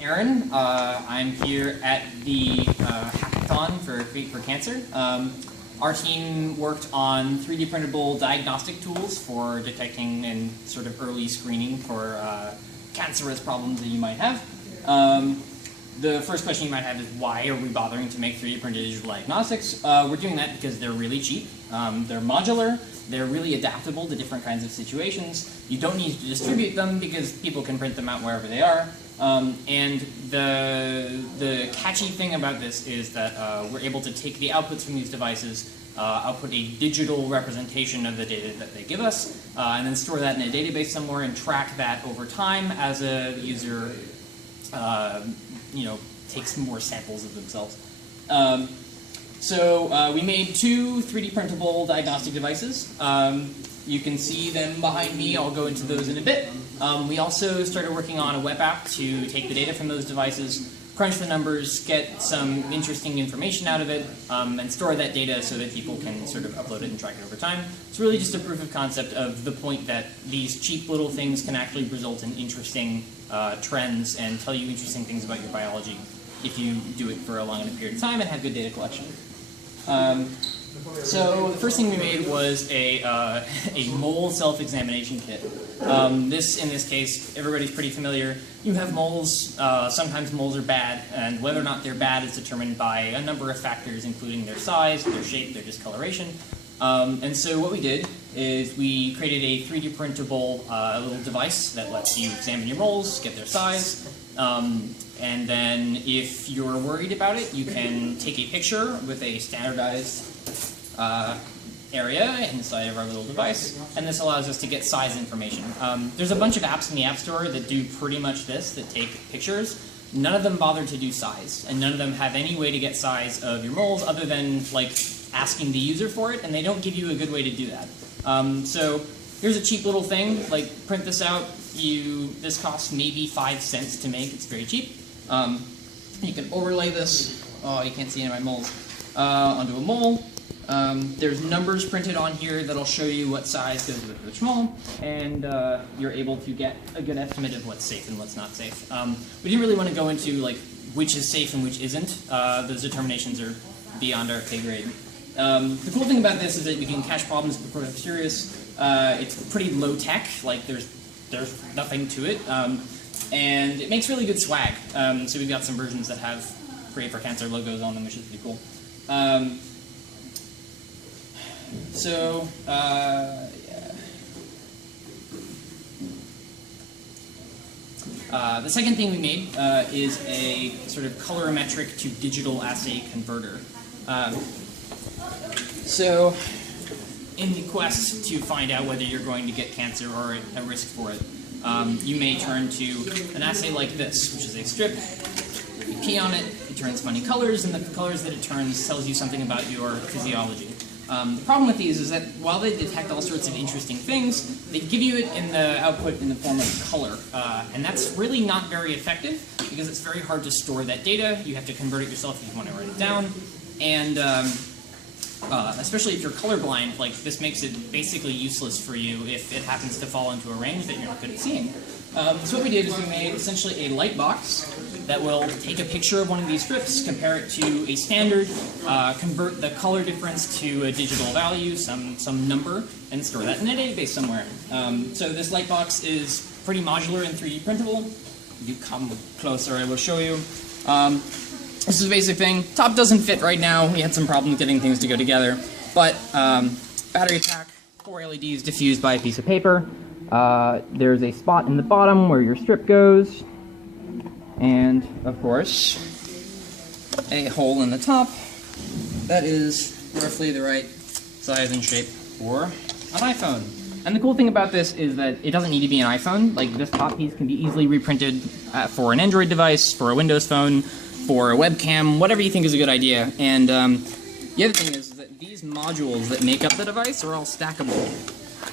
Aaron. I'm here at the hackathon for Create for Cancer. Our team worked on 3D printable diagnostic tools for detecting and sort of early screening for cancerous problems that you might have. The first question you might have is, why are we bothering to make 3D printed digital diagnostics? We're doing that because they're really cheap, they're modular, they're really adaptable to different kinds of situations. You don't need to distribute them because people can print them out wherever they are. And the catchy thing about this is that we're able to take the outputs from these devices, output a digital representation of the data that they give us, and then store that in a database somewhere and track that over time as a user takes more samples of themselves. So we made two 3D printable diagnostic devices. You can see them behind me. I'll go into those in a bit. We also started working on a web app to take the data from those devices, crunch the numbers, get some interesting information out of it, and store that data so that people can sort of upload it and track it over time. It's really just a proof of concept of the point that these cheap little things can actually result in interesting trends and tell you interesting things about your biology if you do it for a long enough period of time and have good data collection. So the first thing we made was a mole self-examination kit. In this case, everybody's pretty familiar. You have moles. Sometimes moles are bad, and whether or not they're bad is determined by a number of factors, including their size, their shape, their discoloration. And so what we did is we created a 3D printable little device that lets you examine your moles, get their size, and then if you're worried about it, you can take a picture with a standardized area inside of our little device, and this allows us to get size information. There's a bunch of apps in the App Store that do pretty much this, that take pictures. None of them bother to do size, and none of them have any way to get size of your moles other than like asking the user for it, and they don't give you a good way to do that. So here's a cheap little thing, like print this out. This costs maybe 5 cents to make, it's very cheap. You can overlay this, oh you can't see any of my moles, onto a mole. There's numbers printed on here that'll show you what size goes with which mole, and you're able to get a good estimate of what's safe and what's not safe. We didn't really want to go into like which is safe and which isn't. Those determinations are beyond our pay grade. The cool thing about this is that we can catch problems before they're serious. It's pretty low tech, like there's nothing to it, and it makes really good swag. So we've got some versions that have Create for Cancer logos on them, which is pretty cool. The second thing we made is a sort of colorimetric to digital assay converter. So in the quest to find out whether you're going to get cancer or at risk for it, you may turn to an assay like this, which is a strip. You pee on it, it turns funny colors, and the colors that it turns tells you something about your physiology. The problem with these is that while they detect all sorts of interesting things, they give you it in the output in the form of color. And that's really not very effective because it's very hard to store that data. You have to convert it yourself if you want to write it down. And especially if you're colorblind, like this makes it basically useless for you if it happens to fall into a range that you're not good at seeing. So what we did is we made essentially a light box that will take a picture of one of these strips, compare it to a standard, convert the color difference to a digital value, some number, and store that in a database somewhere. So this light box is pretty modular and 3D printable. If you come closer, I will show you. This is a basic thing. Top doesn't fit right now. We had some problems getting things to go together. But battery pack, 4 LEDs diffused by a piece of paper. There's a spot in the bottom where your strip goes. And, of course, a hole in the top that is roughly the right size and shape for an iPhone. And the cool thing about this is that it doesn't need to be an iPhone. Like, this top piece can be easily reprinted for an Android device, for a Windows phone, for a webcam, whatever you think is a good idea. And the other thing is that these modules that make up the device are all stackable.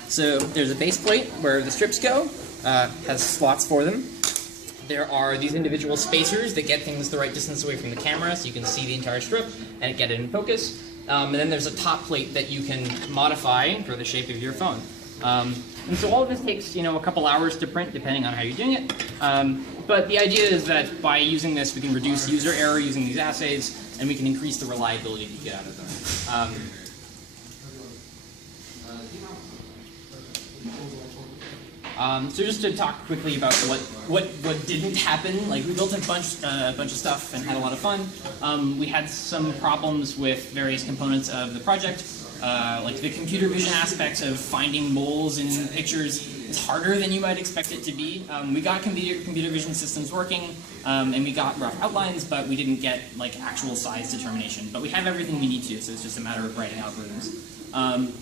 So there's a base plate where the strips go, has slots for them. There are these individual spacers that get things the right distance away from the camera so you can see the entire strip and get it in focus. And then there's a top plate that you can modify for the shape of your phone. And so all of this takes, a couple hours to print, depending on how you're doing it. But the idea is that by using this, we can reduce user error using these assays, and we can increase the reliability we get out of them. So just to talk quickly about what didn't happen, like we built a bunch of stuff and had a lot of fun. We had some problems with various components of the project, like the computer vision aspects of finding moles in pictures. It's harder than you might expect it to be. We got computer vision systems working, and we got rough outlines, but we didn't get like actual size determination. But we have everything we need to, so it's just a matter of writing algorithms.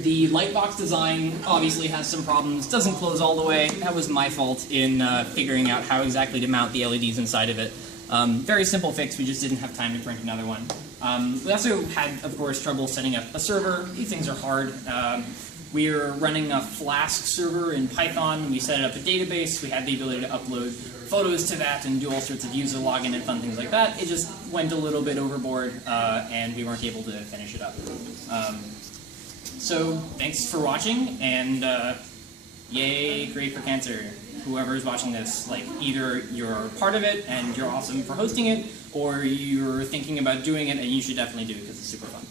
The lightbox design obviously has some problems, doesn't close all the way. That was my fault in figuring out how exactly to mount the LEDs inside of it. Very simple fix, we just didn't have time to print another one. We also had, of course, trouble setting up a server. These things are hard. We're running a Flask server in Python. We set it up a database. We had the ability to upload photos to that and do all sorts of user login and fun things like that. It just went a little bit overboard, and we weren't able to finish it up. So thanks for watching, and yay, great for cancer. Whoever's watching this, like either you're part of it and you're awesome for hosting it, or you're thinking about doing it and you should definitely do it because it's super fun.